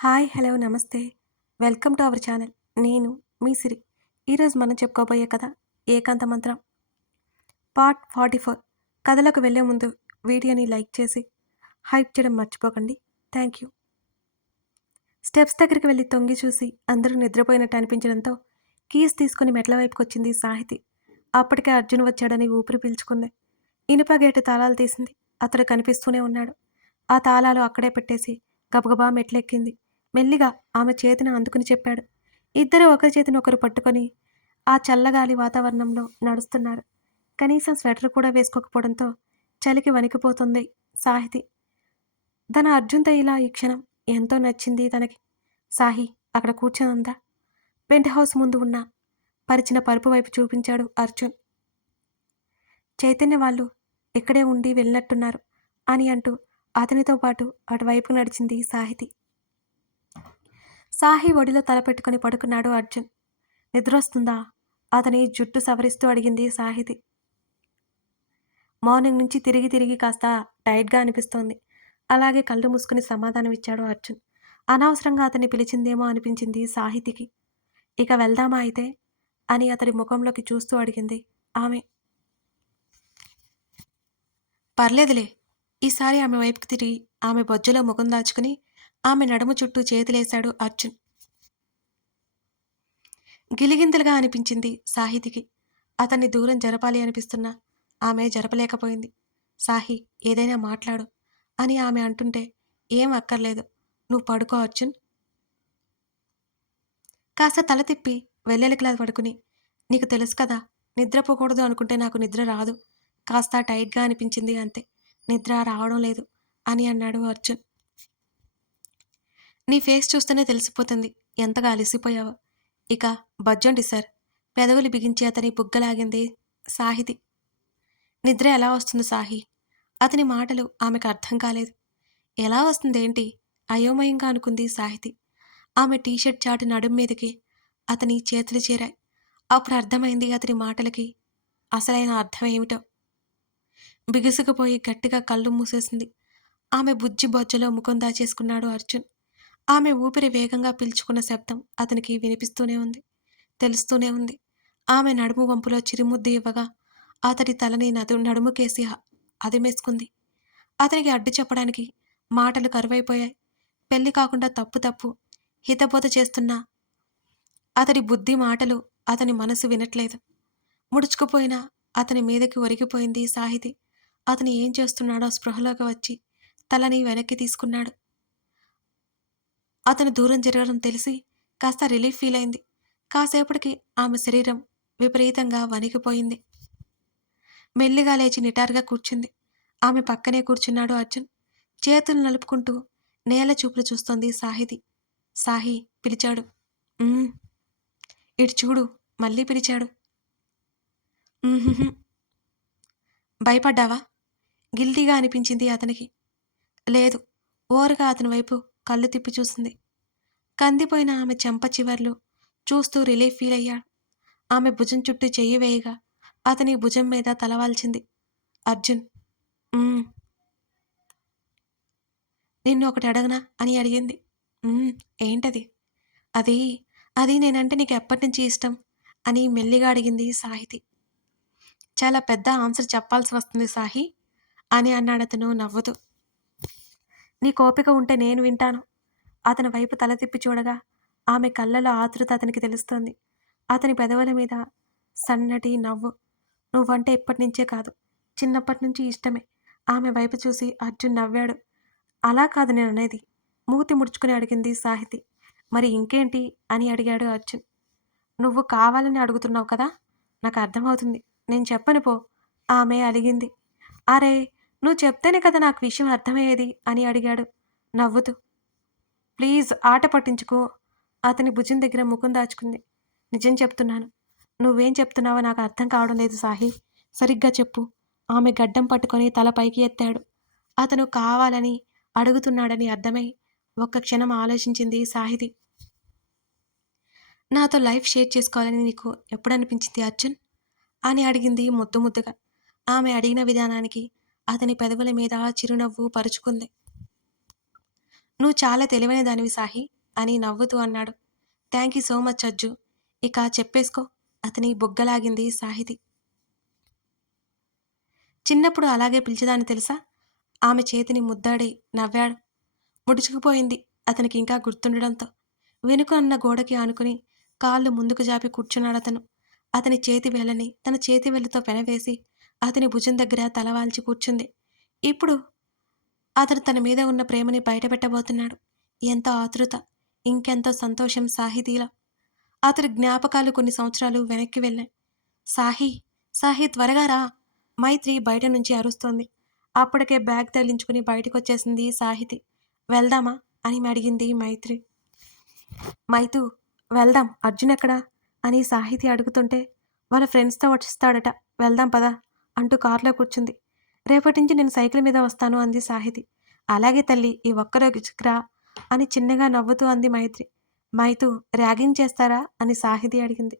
Hi! Hello! నమస్తే. Welcome to our channel. నేను మీ సిరి. ఈరోజు మనం చెప్పుకోబోయే కథ 'ఏకాంత మంత్రం' పార్ట్ 44. కథలోకి వెళ్ళే ముందు వీడియోని లైక్ చేసి, హైప్ చేయడం మర్చిపోకండి. Thank you. స్టెప్స్ దగ్గరికి వెళ్లి తొంగి చూసి అందరూ నిద్రపోయినట్టు అనిపించడంతో కీస్ తీసుకుని మెట్ల వైపుకొచ్చింది సాహితి. అప్పటికే అర్జున్ వచ్చాడని ఊపిరి పీల్చుకుంది. ఇనుప గేటు తాళాలు తీసింది. అతడు కనిపిస్తూనే ఉన్నాడు. ఆ తాళాలు అక్కడే పెట్టేసి గబగబా మెట్లెక్కింది. మెల్లిగా ఆమె చేతిని అందుకుని చెప్పాడు. ఇద్దరూ ఒకరి చేతిని ఒకరు పట్టుకొని ఆ చల్లగాలి వాతావరణంలో నడుస్తున్నారు. కనీసం స్వెటర్ కూడా వేసుకోకపోవడంతో చలికి వణికిపోతుంది సాహితి. తన అర్జున్‌తో ఇలా ఈ క్షణం ఎంతో నచ్చింది తనకి. సాహి అక్కడ కూర్చొనుందా? పెంట్ హౌస్ ముందు ఉన్న పరిచిన పరుపు వైపు చూపించాడు అర్జున్. చైతన్య వాళ్ళు ఇక్కడే ఉండి వెళ్ళినట్టున్నారు అని అంటూ అతనితో పాటు అటువైపు నడిచింది సాహితి. సాహి ఒడిలో తలపెట్టుకుని పడుకున్నాడు అర్జున్. నిద్రొస్తుందా? అతని జుట్టు సవరిస్తూ అడిగింది సాహితి. మార్నింగ్ నుంచి తిరిగి తిరిగి కాస్త టైట్‌గా అనిపిస్తోంది. అలాగే కళ్ళు మూసుకుని సమాధానమిచ్చాడు అర్జున్. అనవసరంగా అతన్ని పిలిచిందేమో అనిపించింది సాహితికి. ఇక వెళ్దామా అయితే? అని అతడి ముఖంలోకి చూస్తూ అడిగింది ఆమె. పర్లేదులే. ఈసారి ఆమె వైపుకి తిరిగి ఆమె బొజ్జలో ముఖం దాచుకుని ఆమె నడుము చుట్టూ చేతులేశాడు అర్జున్. గిలిగింతలుగా అనిపించింది సాహితికి. అతన్ని దూరం జరపాలి అనిపిస్తున్నా ఆమె జరపలేకపోయింది. సాహి ఏదైనా మాట్లాడు అని ఆమె అంటుంటే ఏం అక్కర్లేదు. నువ్వు పడుకో అర్జున్. కాస్త తల తిప్పి వెల్లెలికలా పడుకుని నీకు తెలుసు కదా, నిద్రపోకూడదు అనుకుంటే నాకు నిద్ర రాదు. కాస్త టైట్‌గా అనిపించింది అంతే. నిద్ర రావడం లేదు అని అన్నాడు అర్జున్. నీ ఫేస్ చూస్తేనే తెలిసిపోతుంది ఎంతగా అలసిపోయావో. ఇక బజ్జొండి సార్. పెదవులు బిగించి అతని బుగ్గలాగింది సాహితి. నిద్ర ఎలా వస్తుంది సాహి? అతని మాటలు ఆమెకు అర్థం కాలేదు. ఎలా వస్తుందేంటి? అయోమయంగా అనుకుంది సాహితి. ఆమె టీషర్ట్ చాటు నడుం మీదకి అతని చేతులు చేరాయి. అప్పుడు అర్థమైంది అతని మాటలకి అసలైన అర్థం ఏమిటో. బిగుసుకుపోయి గట్టిగా కళ్ళు మూసేసింది. ఆమె బుజ్జి బొజ్జలో ముఖం దాచేసుకున్నాడు అర్జున్. ఆమె ఊపిరి వేగంగా పీల్చుకున్న శబ్దం అతనికి వినిపిస్తూనే ఉంది. తెలుస్తూనే ఉంది. ఆమె నడుము వంపులో చిరుముద్దు ఇవ్వగా అతడి తలని నడుముకేసి అదిమేసుకుంది. అతనికి అడ్డు చెప్పడానికి మాటలు కరువైపోయాయి. పెళ్లి కాకుండా తప్పు తప్పు హితబోధ చేస్తున్నా అతడి బుద్ధి మాటలు అతని మనసు వినట్లేదు. ముడుచుకుపోయిన అతని మీదకి ఒరిగిపోయింది సాహితి. అతను ఏం చేస్తున్నాడో స్పృహలోకి వచ్చి తలని వెనక్కి తీసుకున్నాడు. అతను దూరం జరగడం తెలిసి కాస్త రిలీఫ్ ఫీల్ అయింది. కాసేపటికి ఆమె శరీరం విపరీతంగా వణికిపోయింది. మెల్లిగా లేచి నిటారుగా కూర్చుంది. ఆమె పక్కనే కూర్చున్నాడు అర్జున్. చేతులు నలుపుకుంటూ నేల చూపులు చూస్తోంది సాహితి. సాహి పిలిచాడు. "ఉమ్." ఇటు చూడు మళ్ళీ పిలిచాడు. "ఉహుహు." భయపడ్డావా? గిల్టీగా అనిపించింది అతనికి. లేదు. ఓరగా అతని వైపు కళ్ళు తిప్పి చూసింది. కందిపోయిన ఆమె చెంప చివర్లు చూస్తూ రిలీఫ్ ఫీల్ అయ్యాడు. ఆమె భుజం చుట్టూ చెయ్యి వేయగా అతని భుజం మీద తలవాల్చింది. అర్జున్ నిన్ను ఒకటి అడగనా అని అడిగింది. ఏంటది? అది అది నేనంటే నీకు ఎప్పటినుంచి ఇష్టం అని మెల్లిగా అడిగింది సాహితి. చాలా పెద్ద ఆన్సర్ చెప్పాల్సి వస్తుంది సాహి అని అన్నాడతను నవ్వుతూ. నీ కోపిక ఉంటే నేను వింటాను. అతని వైపు తల తిప్పి చూడగా ఆమె కళ్ళలో ఆతృత అతనికి తెలుస్తోంది. అతని పెదవుల మీద సన్నటి నవ్వు. నువ్వంటే ఇప్పటినుంచే కాదు, చిన్నప్పటి నుంచి ఇష్టమే. ఆమె వైపు చూసి అర్జున్ నవ్వాడు. అలా కాదు నేననేది. మూతి ముడుచుకుని అడిగింది సాహితి. మరి ఇంకేంటి అని అడిగాడు అర్జున్. నువ్వు కావాలని అడుగుతున్నావు కదా, నాకు అర్థమవుతుంది. నేను చెప్పను పో ఆమె అలిగింది. అరే, నువ్వు చెప్తేనే కదా నాకు విషయం అర్థమయ్యేది అని అడిగాడు నవ్వుతూ. ప్లీజ్ ఆట పట్టించుకో. అతని భుజం దగ్గర ముఖం దాచుకుంది. నిజం చెప్తున్నాను. నువ్వేం చెప్తున్నావో నాకు అర్థం కావడం లేదు సాహి. సరిగ్గా చెప్పు. ఆమె గడ్డం పట్టుకొని తల పైకి ఎత్తాడు. అతను కావాలని అడుగుతున్నాడని అర్థమై ఒక్క క్షణం ఆలోచించింది సాహితి. నాతో లైఫ్ షేర్ చేసుకోవాలని నీకు ఎప్పుడనిపించింది అర్జున్ అని అడిగింది ముద్దు ముద్దుగా. ఆమె అడిగిన విధానానికి అతని పెదవుల మీద చిరునవ్వు పరుచుకుంది. నువ్వు చాలా తెలివైన దానివి సాహి అని నవ్వుతూ అన్నాడు. Thank you so much Ajju. ఇక చెప్పేసుకో అతని బుగ్గలాగింది సాహితి. చిన్నప్పుడు అలాగే పిలిచేదాన్ని తెలుసా? ఆమె చేతిని ముద్దాడి నవ్వాడు. ముడుచుకుపోయింది అతనికి ఇంకా గుర్తుండడంతో. వెనుకనున్న గోడకి ఆనుకుని కాళ్ళు ముందుకు జాపి కూర్చున్నాడతను. అతని చేతి వేళ్ళని తన చేతి వేళ్ళతో పెనవేసి అతని భుజం దగ్గర తలవాల్చి కూర్చుంది. ఇప్పుడు అతడు తన మీద ఉన్న ప్రేమని బయటపెట్టబోతున్నాడు. ఎంతో ఆతృత, ఇంకెంతో సంతోషం సాహితీలో. అతడి జ్ఞాపకాలు కొన్ని సంవత్సరాలు వెనక్కి వెళ్ళాయి. సాహి, సాహి త్వరగా రా! మైత్రి బయట నుంచి అరుస్తోంది. అప్పటికే బ్యాగ్ తగిలించుకుని బయటకొచ్చేసింది సాహితి. వెళ్దామా అని అడిగింది మైత్రి. మైతూ, వెళ్దాం, అర్జున్ ఎక్కడా అని సాహితి అడుగుతుంటే వాళ్ళ ఫ్రెండ్స్తో వస్తాడట, వెళ్దాం పదా అంటూ కారులో కూర్చుంది. రేపటి నుంచి నేను సైకిల్ మీద వస్తాను అంది సాహితి. అలాగే తల్లి, ఈ ఒక్కరోజుకి రా అని చిన్నగా నవ్వుతూ అంది మైత్రి. మైతూ, ర్యాగింగ్ చేస్తారా అని సాహితి అడిగింది.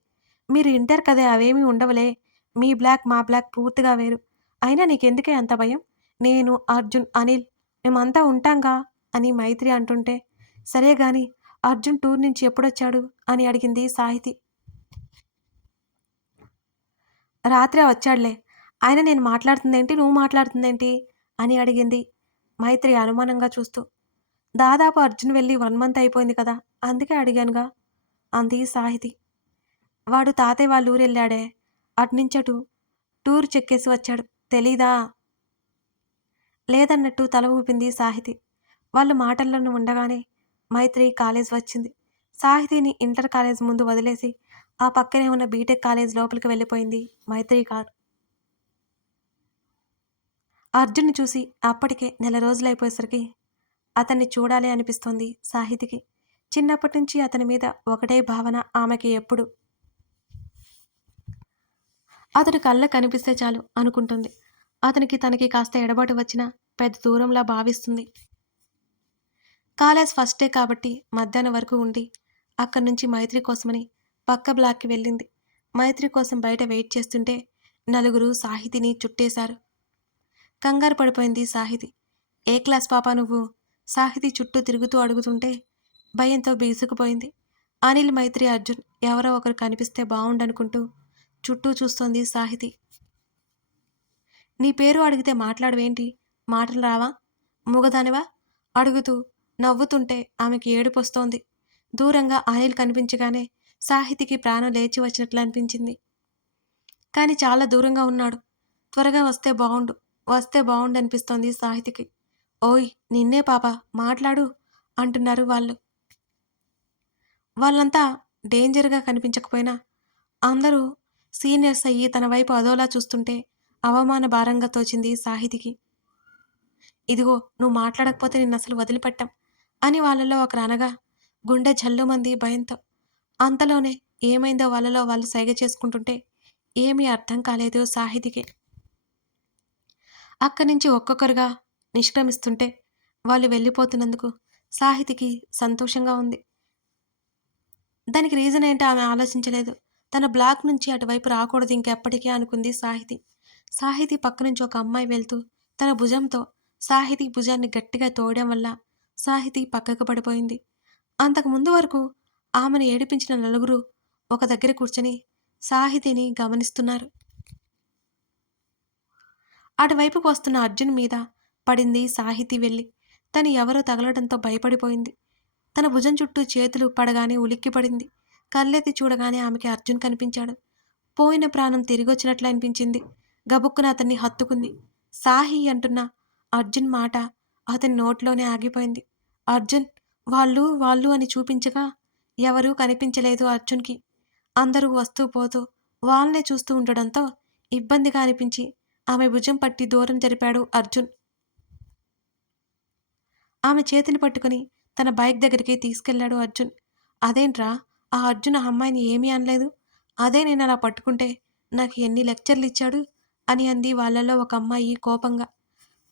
మీరు ఇంటర్ కదే, అవేమీ ఉండవులే. మీ బ్లాక్ మా బ్లాక్ పూర్తిగా వేరు. అయినా నీకెందుకే అంత భయం? నేను, అర్జున్, అనిల్ మేమంతా ఉంటాంగా అని మైత్రి అంటుంటే, సరే గాని అర్జున్ టూర్ నుంచి ఎప్పుడొచ్చాడు అని అడిగింది సాహితి. రాత్రే వచ్చాడులే. ఆయన నేను మాట్లాడుతుందేంటి, నువ్వు మాట్లాడుతుందేంటి అని అడిగింది మైత్రి అనుమానంగా చూస్తూ. దాదాపు అర్జున్ వెళ్ళి 1 మంత్ అయిపోయింది కదా, అందుకే అడిగానుగా అంది సాహితి. వాడు తాతయ్య వాళ్ళ ఊరెళ్ళాడే, అట్నుంచటు టూర్ చెక్కేసి వచ్చాడు, తెలీదా? లేదన్నట్టు తల ఊపింది సాహితి. వాళ్ళు మాటల్లోనే ఉండగానే మైత్రి కాలేజ్ వచ్చింది. సాహితిని ఇంటర్ కాలేజ్ ముందు వదిలేసి ఆ పక్కనే ఉన్న బీటెక్ కాలేజ్ లోపలికి వెళ్ళిపోయింది మైత్రి కారు. అర్జున్ని చూసి అప్పటికే నెల రోజులైపోయేసరికి అతన్ని చూడాలి అనిపిస్తోంది సాహితికి. చిన్నప్పటి నుంచి అతని మీద ఒకటే భావన ఆమెకి ఎప్పుడు. అతడు కళ్ళ కనిపిస్తే చాలు అనుకుంటుంది. అతనికి తనకి కాస్త ఎడబాటు వచ్చినా పెద్ద దూరంలా భావిస్తుంది. కాలేజ్ ఫస్ట్ డే కాబట్టి మధ్యాహ్నం వరకు ఉండి అక్కడి నుంచి మైత్రి కోసమని పక్క బ్లాక్కి వెళ్ళింది. మైత్రి కోసం బయట వెయిట్ చేస్తుంటే నలుగురు సాహితిని చుట్టేశారు. కంగారు పడిపోయింది సాహితి. ఏ క్లాస్ పాపా నువ్వు? సాహితి చుట్టూ తిరుగుతూ అడుగుతుంటే భయంతో బీసుకుపోయింది. అనిల్, మైత్రి, అర్జున్ ఎవరో ఒకరు కనిపిస్తే బావుండనుకుంటూ చుట్టూ చూస్తోంది సాహితి. నీ పేరు అడిగితే మాట్లాడవేంటి? మాటలు రావా? మూగదానివా? అడుగుతూ నవ్వుతుంటే ఆమెకి ఏడుపొస్తోంది. దూరంగా అనిల్ కనిపించగానే సాహితికి ప్రాణం లేచి వచ్చినట్లు అనిపించింది. కానీ చాలా దూరంగా ఉన్నాడు. త్వరగా వస్తే బావుండు అనిపిస్తోంది సాహితికి. ఓయ్ నిన్నే పాప, మాట్లాడు అంటున్నారు వాళ్ళు. వాళ్ళంతా డేంజర్గా కనిపించకపోయినా అందరూ సీనియర్స్ అయ్యి తన వైపు అదోలా చూస్తుంటే అవమాన భారంగా తోచింది సాహితికి. ఇదిగో నువ్వు మాట్లాడకపోతే నిన్నసలు వదిలిపెట్టాం అని వాళ్ళలో ఒకరు అనగా గుండె జల్లుమంది భయంతో. అంతలోనే ఏమైందో వాళ్ళలో వాళ్ళు సైగ చేసుకుంటుంటే ఏమీ అర్థం కాలేదు సాహితికి. అక్కడి నుంచి ఒక్కొక్కరుగా నిష్క్రమిస్తుంటే వాళ్ళు వెళ్ళిపోతున్నందుకు సాహితికి సంతోషంగా ఉంది. దానికి రీజన్ ఏంటో ఆమె ఆలోచించలేదు. తన బ్లాక్ నుంచి అటువైపు రాకూడదు ఇంకెప్పటికీ అనుకుంది సాహితి. సాహితి పక్క నుంచి ఒక అమ్మాయి వెళ్తూ తన భుజంతో సాహితి భుజాన్ని గట్టిగా తోయడం వల్ల సాహితి పక్కకు పడిపోయింది. అంతకు ముందు వరకు ఆమెను ఏడిపించిన నలుగురు ఒక దగ్గర కూర్చొని సాహితిని గమనిస్తున్నారు. అటువైపుకు వస్తున్న అర్జున్ మీద పడింది సాహితి వెళ్ళి. తను ఎవరో తగలడంతో భయపడిపోయింది. తన భుజం చుట్టూ చేతులు పడగానే ఉలిక్కిపడింది. కళ్ళెత్తి చూడగానే ఆమెకి అర్జున్ కనిపించాడు. పోయిన ప్రాణం తిరిగొచ్చినట్లు అనిపించింది. గబుక్కున అతన్ని హత్తుకుంది. సాహి అంటున్న అర్జున్ మాట అతని నోట్లోనే ఆగిపోయింది. అర్జున్, వాళ్ళు అని చూపించగా ఎవరూ కనిపించలేదు అర్జున్కి. అందరూ వస్తూ పోతూ వాళ్ళనే చూస్తూ ఉండడంతో ఇబ్బందిగా అనిపించి ఆమె భుజం పట్టి దూరం జరిపాడు అర్జున్. ఆమె చేతిని పట్టుకుని తన బైక్ దగ్గరికి తీసుకెళ్లాడు అర్జున్. అదేంట్రా, ఆ అర్జున్ ఆ అమ్మాయిని ఏమీ అనలేదు. అదే నేను అలా పట్టుకుంటే నాకు ఎన్ని లెక్చర్లు ఇచ్చాడు అని అంది వాళ్ళలో ఒక అమ్మాయి కోపంగా.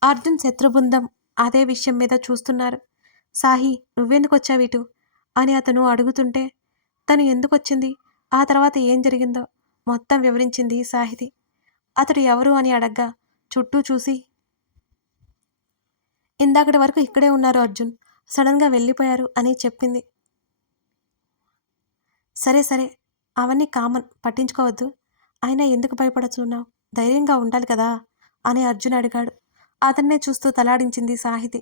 అర్జున్ శత్రుబృందం అదే విషయం మీద చూస్తున్నారు. సాహి, నువ్వెందుకొచ్చావిటు అని అతను అడుగుతుంటే తను ఎందుకొచ్చింది, ఆ తర్వాత ఏం జరిగిందో మొత్తం వివరించింది సాహితి. అతడు ఎవరు అని అడగ్గా చుట్టూ చూసి, ఇందాకటి వరకు ఇక్కడే ఉన్నారు అర్జున్. సడన్‌గా వెళ్ళిపోయారు అని చెప్పింది. సరే, సరే. అవన్నీ కామన్ పట్టించుకోవద్దు. అయినా ఎందుకు భయపడుతున్నావు? ధైర్యంగా ఉండాలి కదా! అని అర్జున్ అడిగాడు. అతన్నే చూస్తూ తలాడించింది సాహితి.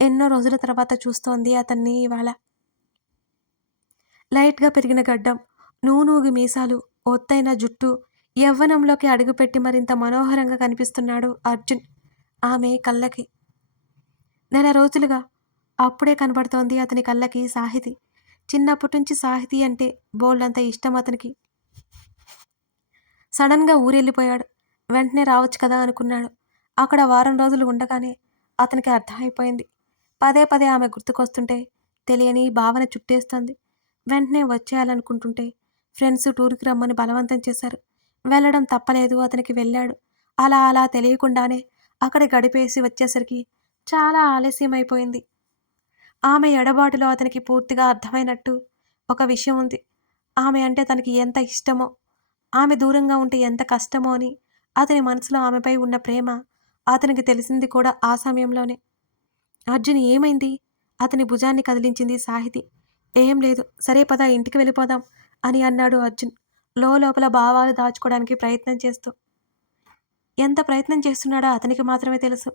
ఎన్నో రోజుల తర్వాత చూస్తోంది అతన్ని ఇవాళ. లైట్‌గా పెరిగిన గడ్డం, నూనూగి మీసాలు, ఒత్తైన జుట్టు, యవ్వనంలోకి అడుగుపెట్టి మరింత మనోహరంగా కనిపిస్తున్నాడు అర్జున్ ఆమె కళ్ళకి. నెల రోజులుగా అప్పుడే కనబడుతోంది అతని కళ్ళకి సాహితి. చిన్నప్పటి నుంచి సాహితీ అంటే బోలెడంత ఇష్టం అతనికి. సడన్‌గా ఊరెళ్ళిపోయాడు. వెంటనే రావచ్చు కదా అనుకున్నాడు. అక్కడ వారం రోజులు ఉండగానే అతనికి అర్థమైపోయింది. పదే పదే ఆమె గుర్తుకొస్తుంటే తెలియని భావన చుట్టేస్తోంది. వెంటనే వచ్చేయాలనుకుంటుంటే ఫ్రెండ్స్ టూర్‌కి రమ్మని బలవంతం చేశారు. వెళ్ళడం తప్పలేదు అతనికి వెళ్ళాడు. అలా అలా తెలియకుండానే అక్కడ గడిపేసి వచ్చేసరికి చాలా ఆలస్యమైపోయింది. ఆమె ఎడబాటులో అతనికి పూర్తిగా అర్థమైనట్టు ఒక విషయం ఉంది. ఆమె అంటే తనకి ఎంత ఇష్టమో, ఆమె దూరంగా ఉంటే ఎంత కష్టమో అని అతని మనసులో ఆమెపై ఉన్న ప్రేమ అతనికి తెలిసింది కూడా ఆ సమయంలోనే. అర్జున్ ఏమైంది? అతని భుజాన్ని కదిలించింది సాహితి. ఏం లేదు. సరే పద ఇంటికి వెళ్ళిపోదాం అని అన్నాడు అర్జున్. లోలోపల భావాలు దాచుకోవడానికి ప్రయత్నం చేస్తూ. ఎంత ప్రయత్నం చేస్తున్నాడో అతనికి మాత్రమే తెలుసు.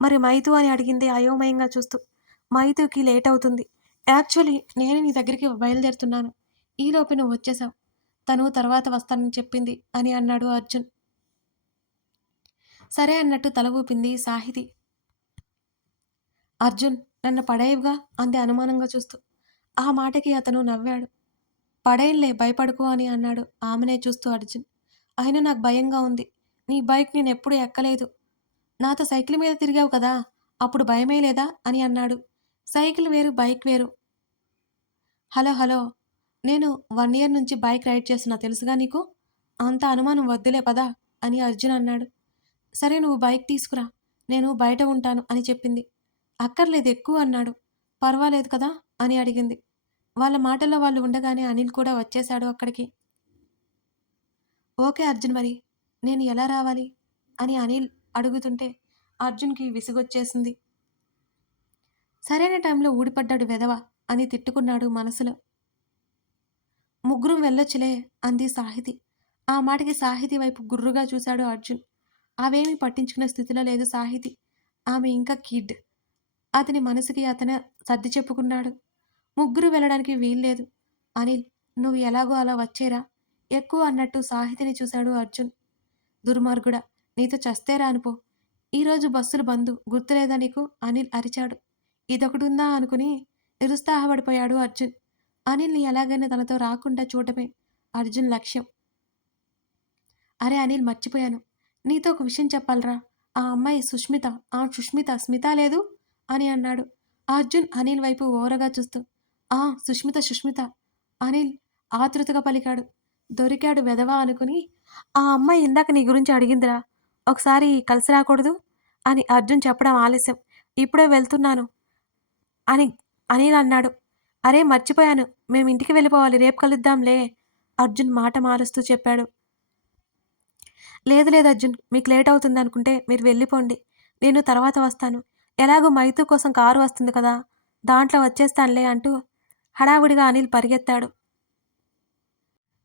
మరి మైథు అని అడిగింది అయోమయంగా చూస్తూ. మైథుకి లేట్ అవుతుంది. యాక్చువల్లీ నేను నీ దగ్గరికి బయలుదేరుతున్నాను. ఈలోపు నువ్వు వచ్చేసావు. తను తర్వాత వస్తానని చెప్పింది అని అన్నాడు అర్జున్. సరే అన్నట్టు తల ఊపింది సాహితి. అర్జున్ నన్ను పడేయవుగా అంది అనుమానంగా చూస్తూ. ఆ మాటకి అతను నవ్వాడు. పడేయంలే భయపడకు అని అన్నాడు ఆమెనే చూస్తూ అర్జున్. అయినా నాకు భయంగా ఉంది. నీ బైక్ నేనెప్పుడూ ఎక్కలేదు. నాతో సైకిల్ మీద తిరిగావు కదా! అప్పుడు భయమే లేదా? అని అన్నాడు. సైకిల్ వేరు, బైక్ వేరు. హలో! హలో! నేను 1 ఇయర్ నుంచి బైక్ రైడ్ చేస్తున్నా తెలుసుగా నీకు? అంత అనుమానం వద్దులే పద అని అర్జున్ అన్నాడు. సరే నువ్వు బైక్ తీసుకురా. నేను బయట ఉంటాను అని చెప్పింది. అక్కర్లేదు ఎక్కు అన్నాడు. పర్వాలేదు కదా! అని అడిగింది. వాళ్ళ మాటల్లో వాళ్ళు ఉండగానే అనిల్ కూడా వచ్చేశాడు అక్కడికి. ఓకే అర్జున్ మరి. నేను ఎలా రావాలి? అని అనిల్ అడుగుతుంటే అర్జున్‌కి విసుగొచ్చేసింది. సరైన టైంలో ఊడిపడ్డాడు వెధవ అని తిట్టుకున్నాడు మనసులో. ముగ్గురం వెళ్ళొచ్చులే అంది సాహితి. ఆ మాటకి సాహితి వైపు గుర్రుగా చూశాడు అర్జున్. అవేమీ పట్టించుకునే స్థితిలో లేదు సాహితి. ఆమె ఇంకా కిడ్. అతని మనసుకి అతనే సర్ది చెప్పుకున్నాడు. ముగ్గురు వెళ్ళడానికి వీల్లేదు. అనిల్ నువ్వు ఎలాగో అలా వచ్చేరా. ఎక్కువ అన్నట్టు సాహితిని చూశాడు అర్జున్. దుర్మార్గుడా! నీతో చస్తే రాను పో. ఈరోజు బస్సులు బందు. గుర్తులేదా నీకు? అనిల్ అరిచాడు. ఇదొకటుందా అనుకుని నిరుత్సాహపడిపోయాడు అర్జున్. అనిల్‌ని ఎలాగైనా తనతో రాకుండా చూడటమే అర్జున్ లక్ష్యం. అరే అనిల్ మర్చిపోయాను. నీతో ఒక విషయం చెప్పాలిరా. ఆ అమ్మాయి సుష్మిత. ఆ సుష్మిత స్మిత లేదు? అని అన్నాడు. అర్జున్ అనిల్ వైపు ఓరగా చూస్తూ. ఆ! సుష్మిత, సుష్మిత. అనిల్ ఆతృతగా పలికాడు. దొరికాడు వెధవ అనుకుని, ఆ అమ్మాయి ఇందాక నీ గురించి అడిగిందిరా. ఒకసారి కలిసి రాకూడదు? అని అర్జున్ చెప్పడం ఆలస్యం. ఇప్పుడే వెళ్తున్నాను అని అనిల్ అన్నాడు. అరే మర్చిపోయాను. మేమింటికి వెళ్ళిపోవాలి. రేపు కలుద్దాంలే. అర్జున్ మాట మారుస్తూ చెప్పాడు. లేదు లేదు అర్జున్. మీకు లేట్ అవుతుందనుకుంటే మీరు వెళ్ళిపోండి. నేను తర్వాత వస్తాను. ఎలాగో మైతూ కోసం కారు వస్తుంది కదా! దాంట్లో వచ్చేస్తానులే అంటూ హడావుడిగా అనిల్ పరిగెత్తాడు.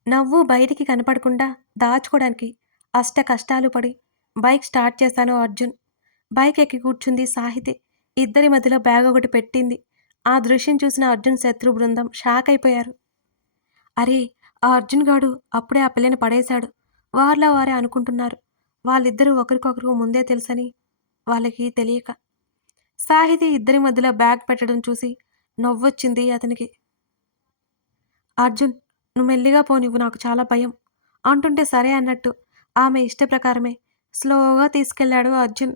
నవ్వు బయటికి కనపడకుండా దాచుకోడానికి అష్ట కష్టాలు పడి బైక్ స్టార్ట్ చేశాను అర్జున్. బైక్ ఎక్కి కూర్చుంది సాహితి. ఇద్దరి మధ్యలో బ్యాగ్ ఒకటి పెట్టింది. ఆ దృశ్యం చూసిన అర్జున్ శత్రు బృందం షాక్ అయిపోయారు. అరే! ఆ అర్జున్ గాడు అప్పుడే ఆ పిల్లని పడేశాడు. వారిలో వారే అనుకుంటున్నారు. వాళ్ళిద్దరూ ఒకరికొకరు ముందే తెలుసని వాళ్ళకి తెలియక. సాహితీ ఇద్దరి మధ్యలో బ్యాగ్ పెట్టడం చూసి నవ్వొచ్చింది అతనికి. అర్జున్ నువ్వు మెల్లిగా పోనివ్వు నాకు చాలా భయం అంటుంటే సరే అన్నట్టు ఆమె ఇష్ట ప్రకారమే స్లోగా తీసుకెళ్ళాడు అర్జున్.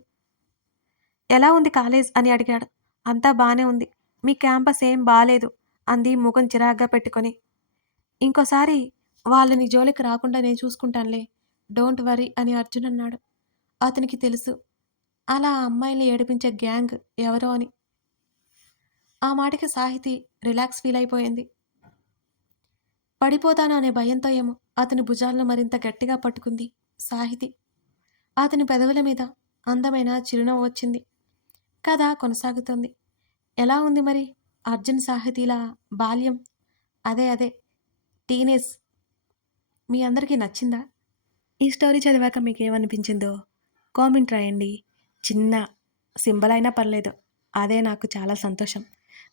ఎలా ఉంది కాలేజ్ అని అడిగాడు. అంతా బానే ఉంది. మీ క్యాంపస్ ఏం బాలేదు అంది ముఖం చిరాగ్గా పెట్టుకొని. ఇంకోసారి వాళ్ళు నీ జోలికి రాకుండా నేను చూసుకుంటానులే. డోంట్ వర్రీ అని అర్జున్ అన్నాడు. అతనికి తెలుసు అలా ఆ అమ్మాయిల్ని ఏడిపించే గ్యాంగ్ ఎవరో అని. ఆ మాటకి సాహితి రిలాక్స్ ఫీల్ అయిపోయింది. పడిపోతాను అనే భయంతో ఏమో అతని భుజాలను మరింత గట్టిగా పట్టుకుంది సాహితి. అతని పెదవుల మీద అందమైన చిరునవ్వు వచ్చింది. కథ కొనసాగుతుంది. ఎలా ఉంది మరి? అర్జున్ సాహితీల బాల్యం అదే టీనేజ్ మీ అందరికీ నచ్చిందా? ఈ స్టోరీ చదివాక మీకేమనిపించిందో కామెంట్ రాయండి. చిన్న సింబల్ అయినా పర్లేదు. అదే నాకు చాలా సంతోషం.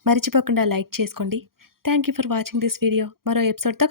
మర్చిపోకుండా లైక్ చేసుకోండి. Thank you for watching this video. మరో ఎపిసోడ్‌తో